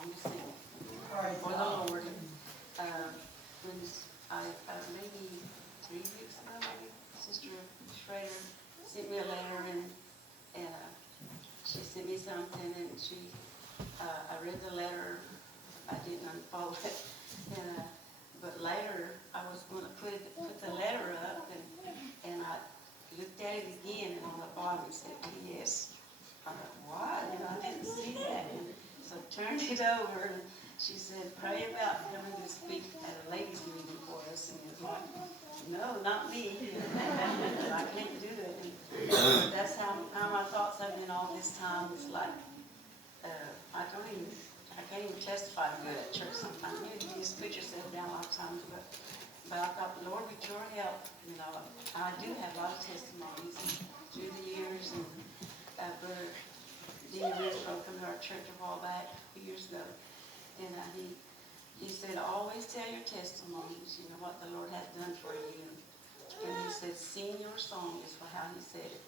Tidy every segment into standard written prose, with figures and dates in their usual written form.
song to sing for the Lord. When maybe 3 weeks ago, maybe, Sister Schrader sent me a letter, and she sent me something, and I read the letter. I didn't unfold it, but later I was going to put the letter up, and I looked at it again, and on the bottom it said P.S. I thought, what? And I didn't see that. And so I turned it over, and she said, pray about coming to speak at a ladies' meeting for us. And it was like, no, not me. I can't do it. And that's how my thoughts have been all this time. It's like, I can't even testify good at church sometimes. You just put yourself down a lot of times, but I thought, Lord, with your help, I do have a lot of testimonies through the years, and Brother Dean Renfro come to our church a while back, a few years ago, and he said, always tell your testimonies, what the Lord has done for you. And he said, sing your song is how he said it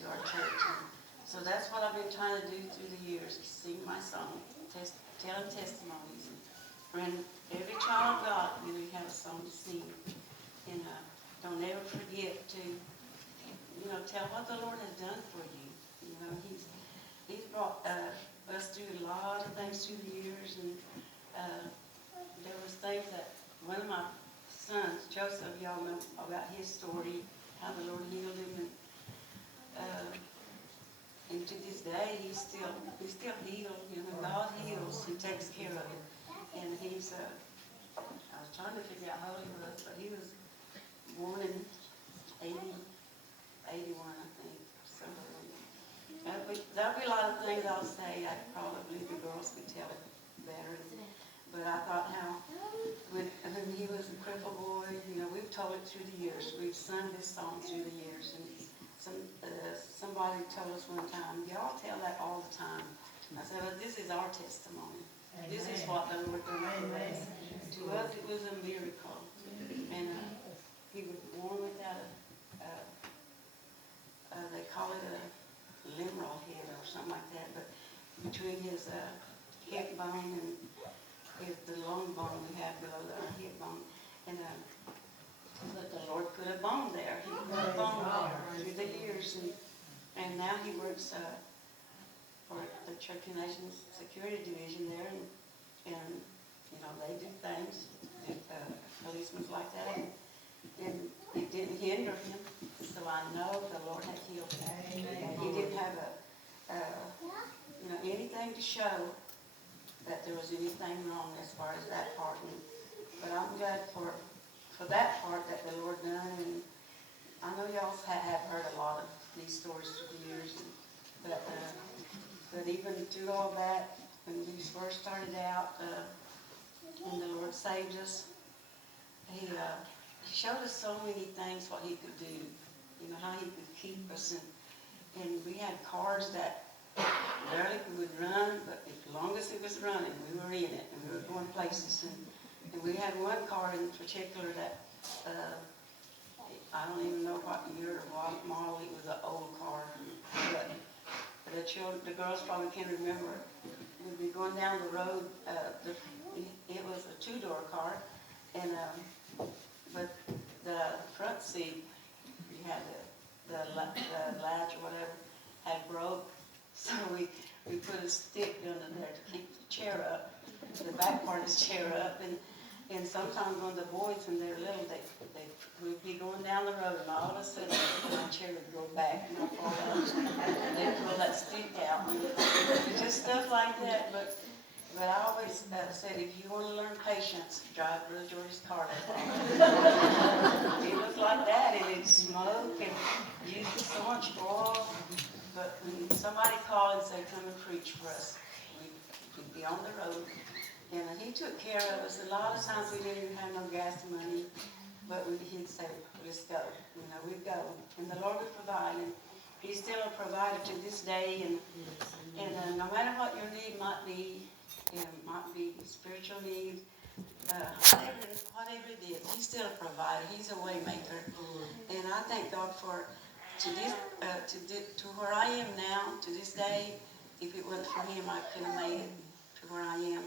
to our church. And so that's what I've been trying to do through the years, is sing my song, telling testimonies. And every child of God, you have a song to sing. And don't ever forget to, tell what the Lord has done for you. He's brought us through a lot of things through the years, and there was things that one of my sons, Joseph, y'all know about his story, how the Lord healed him, and to this day he's still healed. God heals, He takes care of it, and he's. I was trying to figure out how old he was, but he was born in 81, I think, something. There'll be a lot of things I'll say. Probably the girls could tell it better. But I thought how when he was a crippled boy, we've told it through the years. We've sung this song through the years. And somebody told us one time, y'all tell that all the time. I said, well, this is our testimony. Amen. This is what the Lord did for us. To us, it was a miracle. And he was born without they call it a limbral head or something like that, but between his hip bone and the long bone we have below the hip bone, and but the Lord put a bone there. He put a bone there through the years, and now he works for the Church and Nations Security Division there, and they do things, policemen like that, and it didn't hinder him. So I know the Lord had healed him. Amen. He didn't have anything to show that there was anything wrong as far as that part. But I'm glad for that part that the Lord done. And I know y'all have heard a lot of these stories through the years. But even through all that, when we first started out, when the Lord saved us, He showed us so many things what He could do. How He could keep us, and we had cars that barely would run, but as long as it was running, we were in it, and we were going places. And we had one car in particular that I don't even know what year or what model. It was an old car, but the girls probably can remember. We'd be going down the road. It was a two-door car, and but the front seat, you had the latch or whatever had broke, so we put a stick under there to keep the chair up, the back part of the chair up, and sometimes when the boys, when they're little, we'd be going down the road, and all of a sudden my chair would go back and I'd fall out, and they'd pull that stick out, just stuff like that. But I always said, if you want to learn patience, drive Brother George's car that It looked like that, and it'd smoke and use so much oil. But when somebody called and said, come and preach for us, we'd be on the road. And he took care of us. A lot of times we didn't even have no gas money, but he'd say, let's go. We'd go. And the Lord would provide. And He's still a provider to this day. And no matter what your need might be, it might be spiritual need, whatever it is, He's still a provider. He's a way maker. And I thank God for to where I am now, to this day. If it wasn't for Him, I couldn't have made it to where I am.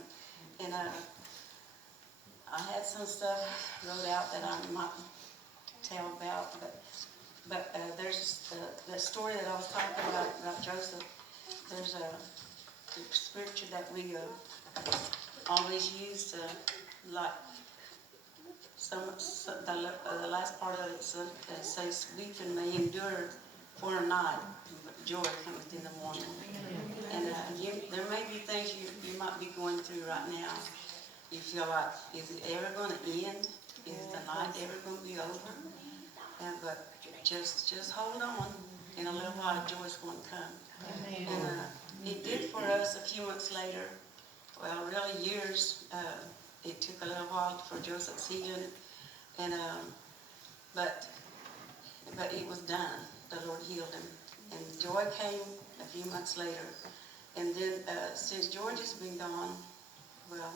and stuff wrote out that I might tell about, but there's the story that I was talking about Joseph. There's a scripture that we always use to, like, the last part of it says, weeping may endure for a night, but joy cometh in the morning. And there may be things you might be going through right now. You feel like, is it ever going to end? Is the night ever going to be over? But just hold on. In a little while, joy's going to come. And it did for us a few months later. Well, really years. It took a little while for Joseph's healing, and but it was done. The Lord healed him, and joy came a few months later. And then since George has been gone, well,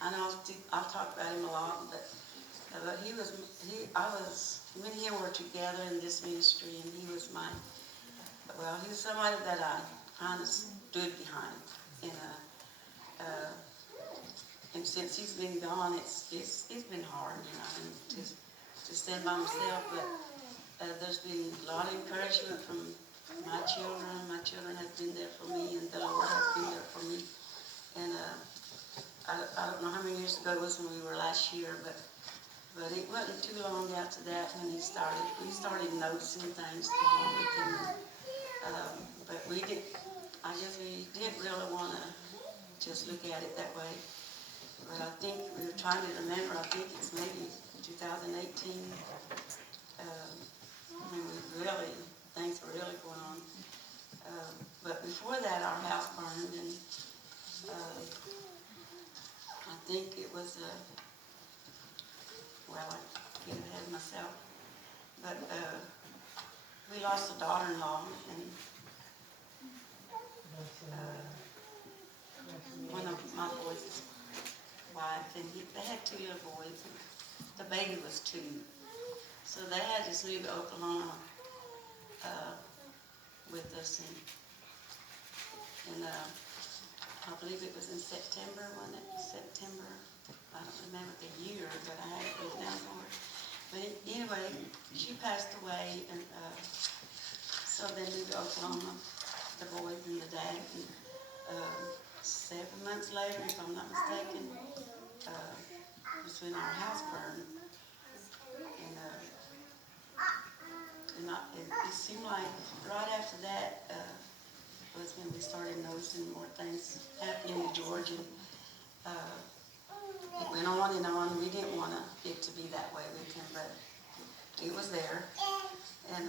I know I'll talk about him a lot, but we were together in this ministry, and he was he was somebody that I kind of stood behind, and since he's been gone, it's been hard, and to stand by myself. But there's been a lot of encouragement from my children. My children have been there for me, and the Lord has been there for me. And I don't know how many years ago it was when we were last year, but it wasn't too long after that when we started noticing things going on with him. But I guess we didn't really want to just look at it that way. But I think we were trying to remember, I think it's maybe 2018, when things were really going on. But before that, our house burned, and I think it was, I get ahead of myself, but we lost a daughter-in-law, and one of my boys' wife, and they had 2 little boys, and the baby was 2. So they had just moved to Oklahoma with us, and I believe it was in September, wasn't it? September. I don't remember the year, but I had it written down somewhere. But anyway, she passed away, and so they moved to Oklahoma, the boys and the dad. And 7 months later, if I'm not mistaken, was when our house burned. And it seemed like right after that was when we started noticing more things happening in Georgia. It went on and on. We didn't want it to be that way with him, but it was there.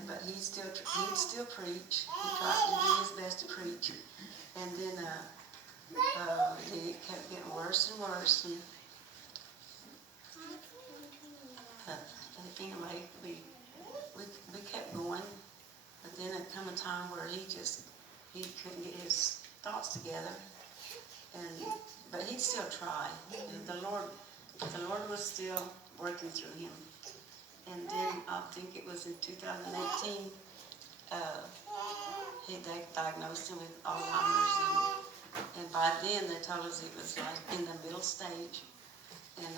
But he'd still preach. He tried to do his best to preach. And then it kept getting worse and worse. And anyway, we kept going. But then there come a time where he couldn't get his thoughts together. But he'd still try. The Lord was still working through him. And then I think it was in 2018, they diagnosed him with Alzheimer's, and by then they told us it was like in the middle stage. And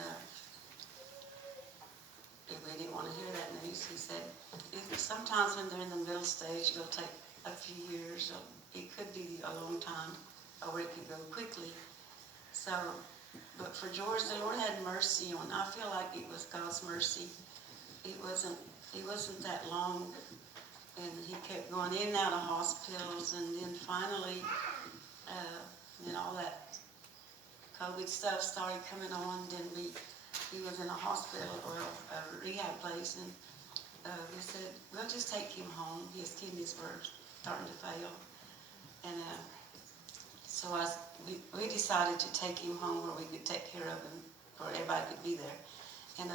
we didn't want to hear that news. He said, sometimes when they're in the middle stage, it'll take a few years. It could be a long time, or it could go quickly. So, but for George, the Lord had mercy on. I feel like it was God's mercy. It wasn't that long, and he kept going in and out of hospitals, and then finally, all that COVID stuff started coming on. Then he was in a hospital or a rehab place, and we said, we'll just take him home. His kidneys were starting to fail, and so we decided to take him home where we could take care of him, where everybody could be there, and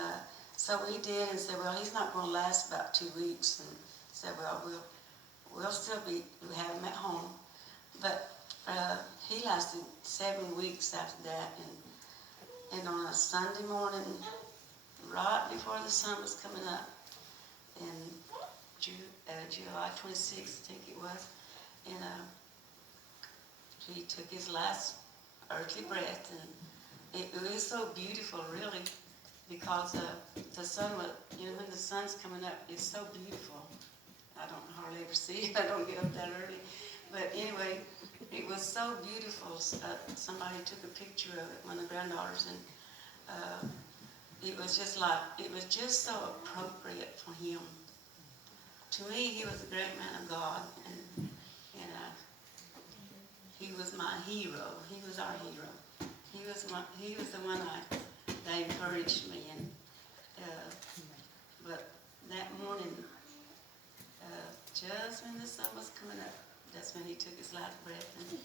so we did, and said, well, he's not going to last about 2 weeks, and said, well, we'll still have him at home, but he lasted 7 weeks after that, and on a Sunday morning, right before the sun was coming up, in July 26th, I think it was, and he took his last earthly breath, and it was so beautiful, really. because the sun was, when the sun's coming up, it's so beautiful. I don't hardly ever see it. I don't get up that early. But anyway, it was so beautiful. Somebody took a picture of it, one of the granddaughters, and it was just so appropriate for him. To me, he was a great man of God, and he was my hero. He was our hero. He was the one that encouraged me, and but that morning, just when the sun was coming up, that's when he took his last breath. And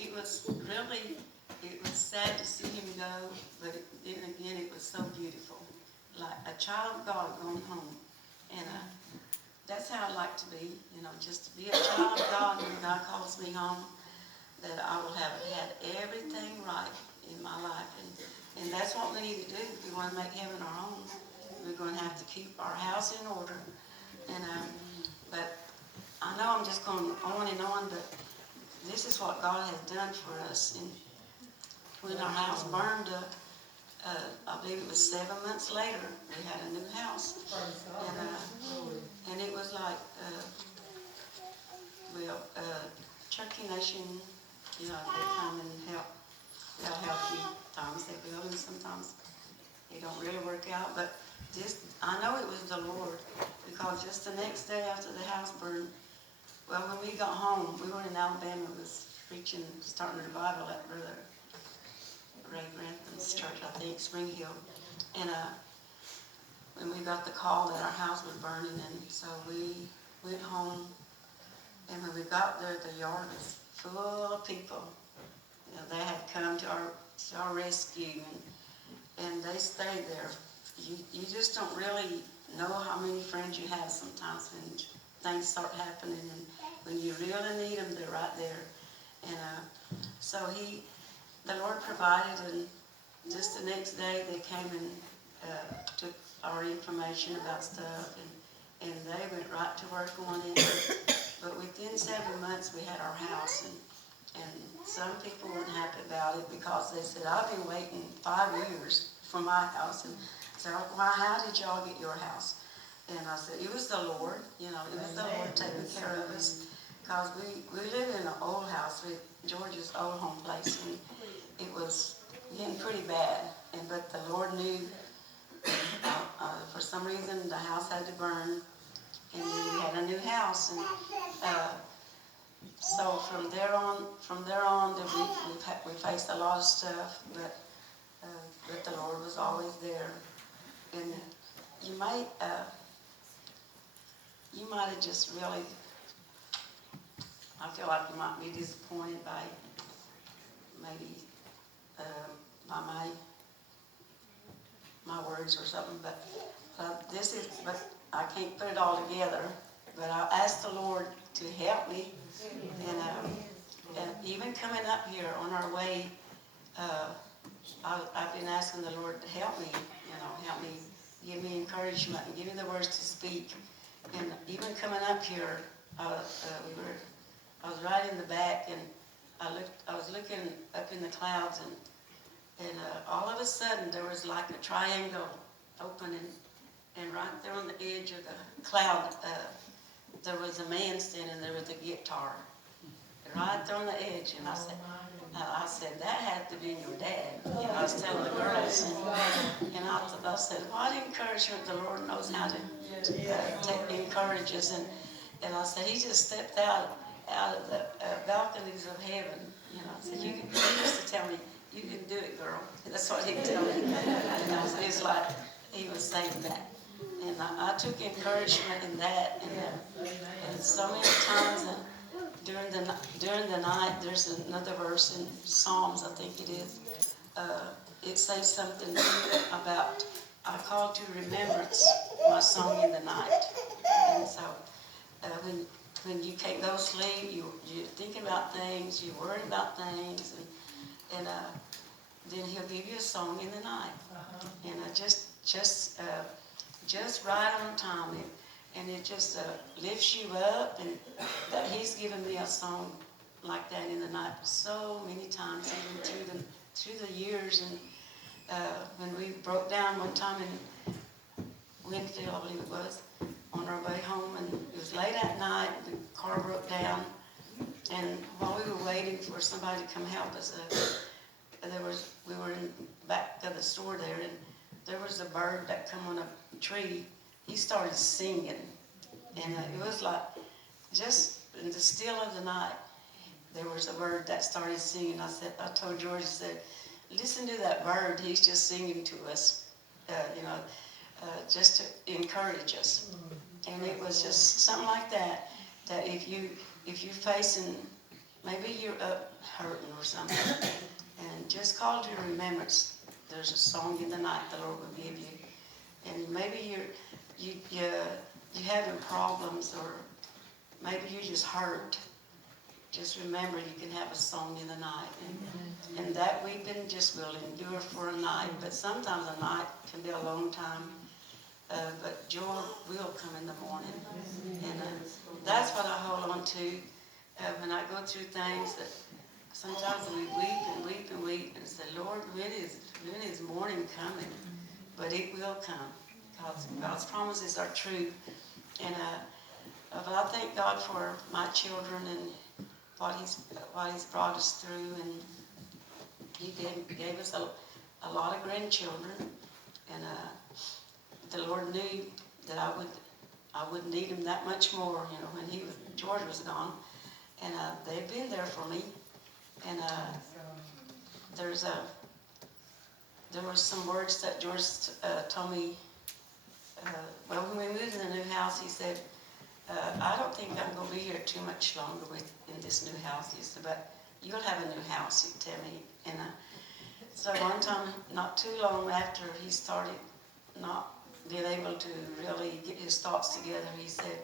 it was sad to see him go, but then again, it was so beautiful, like a child of God going home. And that's how I like to be, just to be a child of God when God calls me home, that I will have had everything right in my life. And that's what we need to do. If we want to make heaven our own, we're going to have to keep our house in order. And but I know I'm just going on and on, but this is what God has done for us. And when our house burned up, I believe it was 7 months later, we had a new house. And it was like, Cherokee Nation, they come and help. They'll help you. Sometimes they will, and sometimes they don't really work out. But I know it was the Lord, because just the next day after the house burned, well, when we got home, we were in Alabama, was preaching, starting a revival at Brother Ray Grantham's church, I think, Spring Hill. And when we got the call that our house was burning, and so we went home, and when we got there, the yard was full of people. They had come to our rescue, and they stayed there. You just don't really know how many friends you have sometimes when things start happening, and when you really need them, they're right there. And so the Lord provided, and just the next day they came and took our information about stuff, and they went right to work on it. But within 7 months, we had our house, and some people weren't happy about it, because they said, I've been waiting 5 years for my house, and said, how did y'all get your house? And I said, it was the Lord, it was the Lord taking care of us, because we live in an old house with George's old home place, and it was getting pretty bad, but the Lord knew. For some reason, the house had to burn, and then we had a new house, and so from there on, we faced a lot of stuff, but the Lord was always there. And you might have just really, I feel like you might be disappointed by maybe by my words or something, but I can't put it all together. But I asked the Lord to help me, and even coming up here on our way, I've been asking the Lord to help me, help me, give me encouragement, and give me the words to speak. And even coming up here, I was right in the back, and I was looking up in the clouds, and all of a sudden there was like a triangle opening, and right there on the edge of the cloud, there was a man standing there with a guitar, right there on the edge. And I said, that had to be your dad. I was telling the girls, and I said, what encouragement, the Lord knows how to encourage us. And I said, he just stepped out of the balconies of heaven. I said, he used to tell me, you can do it, girl. That's what he'd tell me. And it's like he was saying that. And I took encouragement in that. And so many times during the night, there's another verse in Psalms, I think it is. It says something about, I call to remembrance my song in the night. And so when you can't go to sleep, you think about things, you worry about things, and then he'll give you a song in the night. And just right on time, and it just lifts you up. And that he's given me a song like that in the night so many times, even through the years. when we broke down one time in Winfield, I believe it was, on our way home, and it was late at night, the car broke down, and while we were waiting for somebody to come help us, we were in back of the store there, and there was a bird that come on a tree. He started singing, and it was like, just in the still of the night, there was a bird that started singing. I told George, I said, listen to that bird. He's just singing to us, just to encourage us. And it was just something like that, that if you're facing, maybe you're up hurting or something, and just call to remembrance. There's a song in the night the Lord will give you. And maybe you're having problems, or maybe you're just hurt. Just remember, you can have a song in the night. And that weeping just will endure for a night. But sometimes a night can be a long time. But joy will come in the morning. And that's what I hold on to when I go through things. That sometimes we weep and weep and weep and say, Lord, when is morning coming? But it will come. God's promises are true. And but I thank God for my children and what He's brought us through. And He gave us a lot of grandchildren. And the Lord knew that I would need Him that much more, when George was gone. And they've been there for me. And there were some words that George told me. When we moved to the new house, he said, I don't think I'm going to be here too much longer in this new house. He said, but you'll have a new house, he'd tell me. And so one time, not too long after he started not being able to really get his thoughts together, he said,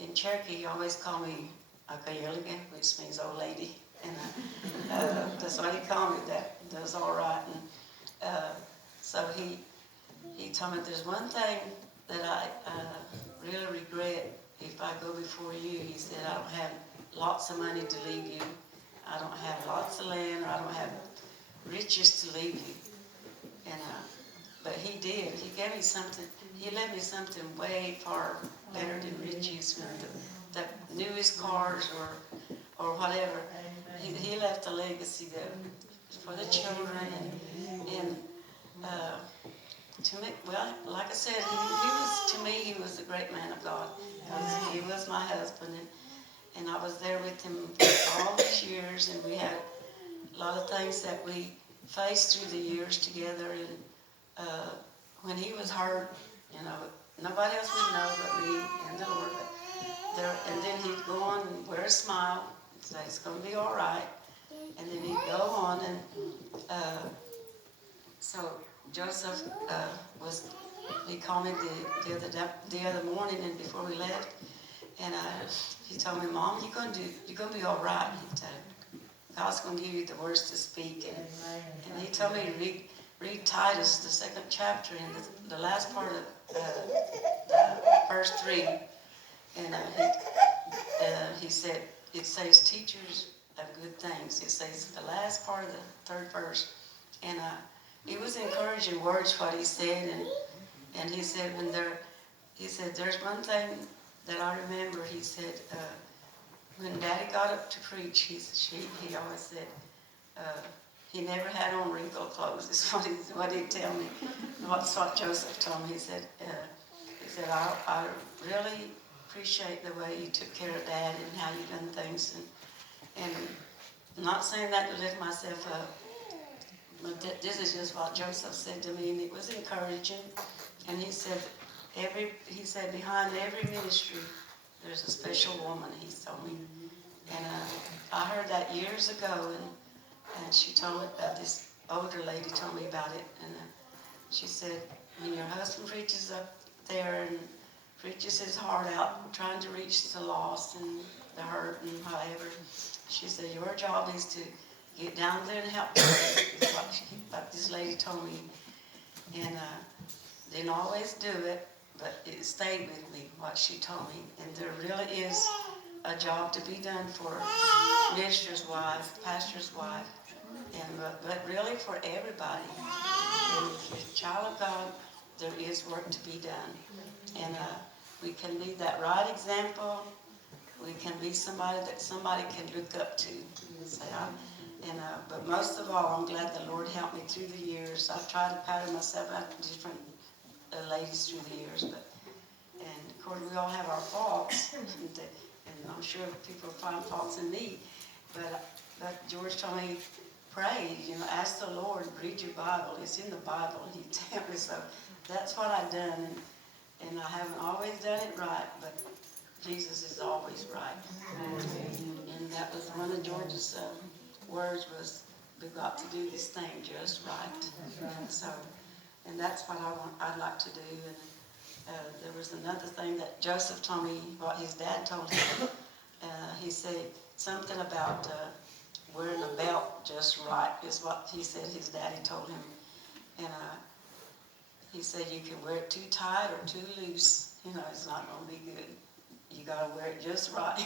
in Cherokee, he always called me Akayelige, which means old lady. And that's what he called me. That was all right. And so he told me, there's one thing that I really regret if I go before you. He said, I don't have lots of money to leave you. I don't have lots of land, or I don't have riches to leave you. And but he did. He gave me something. He left me something way far better than riches, the newest cars or whatever. He left a legacy there for the children. And to me, well, like I said, he was a great man of God. He was my husband, and I was there with him all these years, and we had a lot of things that we faced through the years together. And when he was hurt, nobody else would know but me and the Lord. And then he'd go on and wear a smile and say, it's going to be all right. And then he'd go on, and so Joseph he called me the other morning, and before we left, and he told me, Mom, you're going to be all right. He told me, God's going to give you the words to speak. And he told me to read Titus, the 2nd chapter, and the last part of verse 3. And he said, it says, teachers of good things. It says the last part of the 3rd verse. And it was encouraging words what he said. And he said, there's one thing that I remember. He said, when Daddy got up to preach, he always said, he never had on wrinkled clothes. Is what he'd tell me. That's what Joseph told me. He said, I really appreciate the way you took care of Dad and how you done things. And I'm not saying that to lift myself up, but this is just what Joseph said to me, and it was encouraging. And he said, behind every ministry, there's a special woman, he told me. And I heard that years ago, and she told me about this older lady told me about it. And she said, when your husband preaches up there and preaches his heart out, trying to reach the lost and the hurt and whatever, she said, your job is to get down there and help them, like this lady told me. And didn't always do it, but it stayed with me, what she told me. And there really is a job to be done for minister's wife, pastor's wife, But really for everybody. And if you're a child of God, there is work to be done. And we can be that right example. We can be somebody that somebody can look up to. Say, but most of all, I'm glad the Lord helped me through the years. I've tried to pattern myself after different ladies through the years, and of course we all have our faults, and I'm sure people find faults in me. But George told me, pray, ask the Lord, read your Bible. It's in the Bible. He told me so. That's what I've done, and I haven't always done it right, but Jesus is always right. And that was one of George's words was, we've got to do this thing just right. So, and that's what I'd like to do. And there was another thing that Joseph told me, what his dad told him. He said something about wearing a belt just right, is what he said his daddy told him. And he said you can wear it too tight or too loose, it's not going to be good. You got to wear it just right.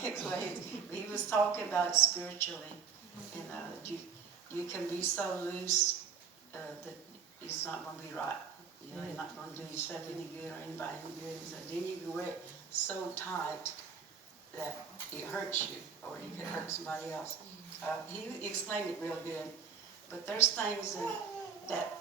He was talking about it spiritually. And you can be so loose that it's not going to be right. You're not going to do yourself any good or anybody any good. So then you can wear it so tight that it hurts you, or you can hurt somebody else. He explained it real good. But there's things that